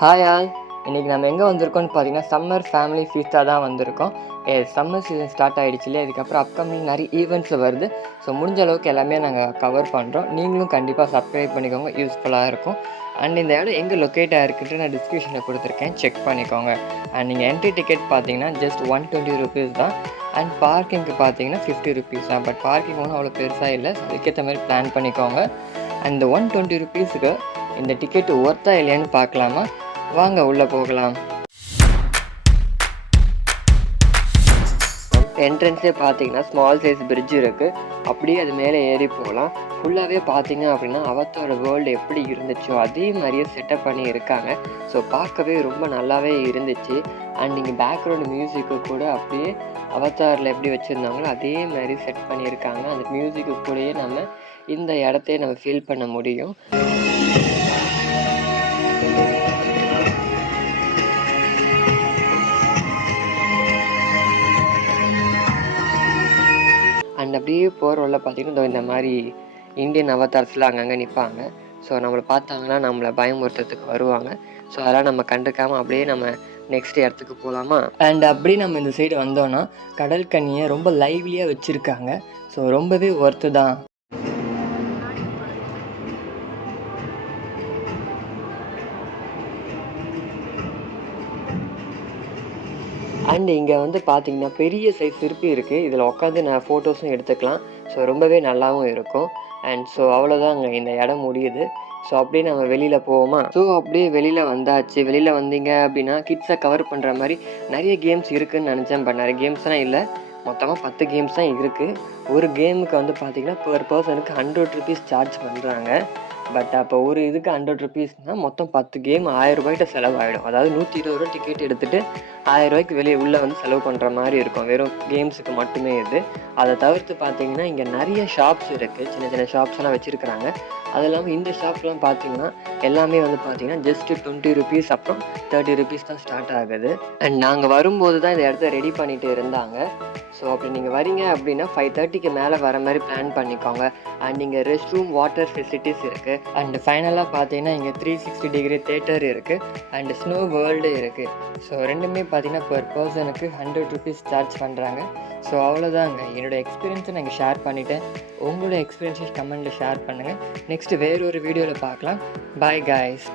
Hi all, இன்றைக்கி நம்ம எங்கே வந்திருக்கோம்னு பார்த்தீங்கன்னா சம்மர் ஃபேமிலி ஃபீஸ்ட்டாக தான் வந்திருக்கோம். சம்மர் சீசன் ஸ்டார்ட் ஆகிடுச்சு இல்லையா, இதுக்கப்புறம் அப்கமிங் நிறைய ஈவெண்ட்ஸ் வருது. ஸோ முடிஞ்ச அளவுக்கு எல்லாமே நாங்கள் கவர் பண்ணுறோம். நீங்களும் கண்டிப்பாக சப்ஸ்கிரைப் பண்ணிக்கோங்க, யூஸ்ஃபுல்லாக இருக்கும். அண்ட் இந்த இடம் எங்கே லொக்கேட் ஆகிருக்குன்ட்டு நான் டிஸ்கிரிப்ஷனில் கொடுத்துருக்கேன், செக் பண்ணிக்கோங்க. அண்ட் நீங்கள் என்ட்ரி டிக்கெட் பார்த்தீங்கன்னா ஜஸ்ட் 120 ருபீஸ் தான். அண்ட் பார்க்கிங்க்கு பார்த்தீங்கன்னா 50 ருபீஸ் தான். பட் பார்க்கிங் ஒன்றும் அவ்வளோ பெருசாக இல்லை, அதுக்கேற்ற மாதிரி பிளான் பண்ணிக்கோங்க. அண்ட் இந்த 120 ருபீஸுக்கு இந்த டிக்கெட்டு ஒர்த்தா இல்லையான்னு பார்க்கலாமா? வாங்க உள்ளே போகலாம். என்ட்ரன்ஸ்லேயே பார்த்தீங்கன்னா ஸ்மால் சைஸ் பிரிட்ஜ் இருக்குது. அப்படியே அது மேலே ஏறி போகலாம். ஃபுல்லாகவே பார்த்தீங்க அப்படின்னா அவத்தார் வேர்ல்டு எப்படி இருந்துச்சோ அதே மாதிரியே செட்டப் பண்ணி இருக்காங்க. ஸோ பார்க்கவே ரொம்ப நல்லாவே இருந்துச்சு. அண்ட் நீங்கள் பேக்ரவுண்ட் மியூசிக்கு கூட அப்படியே அவத்தாரில் எப்படி வச்சுருந்தாங்களோ அதே மாதிரி செட் பண்ணியிருக்காங்க. அந்த மியூசிக்கு கூடயே நம்ம இந்த இடத்தையே நம்ம ஃபீல் பண்ண முடியும். அண்ட் அப்படியே போகிற வழில பார்த்தீங்கன்னா இந்த மாதிரி இந்தியன் அவதார்ஸ்லாம் அங்கங்கே நிற்பாங்க. ஸோ நம்மளை பார்த்தாங்கன்னா நம்மளை பயமுறுத்துறதுக்கு வருவாங்க. ஸோ அதெல்லாம் நம்ம கண்டுக்காமல் அப்படியே நம்ம நெக்ஸ்ட் இடத்துக்கு போகலாமா? அண்ட் அப்படி நம்ம இந்த சைடு வந்தோன்னா கடல் கன்னியை ரொம்ப லைவ்லியாக வச்சுருக்காங்க. ஸோ ரொம்பவே ஒர்த்து தான். அண்ட் இங்கே வந்து பார்த்தீங்கன்னா பெரிய சைஸ் சிற்பி இருக்குது. இதில் உட்காந்து நான் ஃபோட்டோஸும் எடுத்துக்கலாம். ஸோ ரொம்பவே நல்லாவும் இருக்கும். அண்ட் ஸோ அவ்வளோதாங்க, இந்த இடம் முடியுது. ஸோ அப்படியே நம்ம வெளியில் போவோமா? ஸோ அப்படியே வெளியில் வந்தாச்சு. வெளியில் வந்தீங்க அப்படின்னா கிட்ஸை கவர் பண்ணுற மாதிரி நிறைய கேம்ஸ் இருக்குதுன்னு நினச்சேன். பட் நிறைய கேம்ஸ்லாம் இல்லை. மொத்தமாக 10 கேம்ஸ் தான் இருக்குது. ஒரு கேமுக்கு வந்து பார்த்திங்கன்னா பெர் பர்சனுக்கு 100 ருபீஸ் சார்ஜ் பண்ணுறாங்க. பட் அப்போ ஒரு இதுக்கு 100 ருபீஸ்னால் மொத்தம் 10 கேம் 1000 ரூபாய்கிட்ட செலவாகிடும். அதாவது 120 ரூபா டிக்கெட் எடுத்துகிட்டு 1000 ரூபாய்க்கு வெளியே உள்ளே வந்து செலவு பண்ணுற மாதிரி இருக்கும். வெறும் கேம்ஸுக்கு மட்டுமே இது. அதை தவிர்த்து பார்த்தீங்கன்னா இங்கே நிறைய ஷாப்ஸ் இருக்குது. சின்ன சின்ன ஷாப்ஸ்லாம் வச்சுருக்குறாங்க. அது இல்லாமல் இந்த ஷாப்ஸ்லாம் பார்த்தீங்கன்னா எல்லாமே வந்து பார்த்தீங்கன்னா ஜஸ்ட்டு 20 ருபீஸ் அப்புறம் 30 ருபீஸ் தான் ஸ்டார்ட் ஆகுது. அண்ட் நாங்கள் வரும்போது தான் இந்த இடத்த ரெடி பண்ணிகிட்டு இருந்தாங்க. ஸோ அப்படி நீங்கள் வரீங்க அப்படின்னா 5:30க்கு மேலே வர மாதிரி பிளான் பண்ணிக்கோங்க. அண்ட் இங்கே ரெஸ்ட் ரூம், வாட்டர் ஃபெசிலிட்டிஸ் இருக்குது. அண்ட் ஃபைனலாக பார்த்தீங்கன்னா இங்கே 360 டிகிரி தேட்டர் இருக்குது. அண்ட் ஸ்னோ வேர்ல்டு இருக்குது. ஸோ ரெண்டுமே பார்த்தீங்கன்னா பெர் பர்சனுக்கு 100 ருபீஸ் சார்ஜ் பண்ணுறாங்க. ஸோ அவ்வளோதாங்க, என்னோடய எக்ஸ்பீரியன்ஸை நாங்கள் ஷேர் பண்ணிவிட்டேன். உங்களோட எக்ஸ்பீரியன்ஸை கமெண்ட்டில் ஷேர் பண்ணுங்கள். நெக்ஸ்ட்டு வேறு ஒரு வீடியோவில் பார்க்கலாம். Bye guys.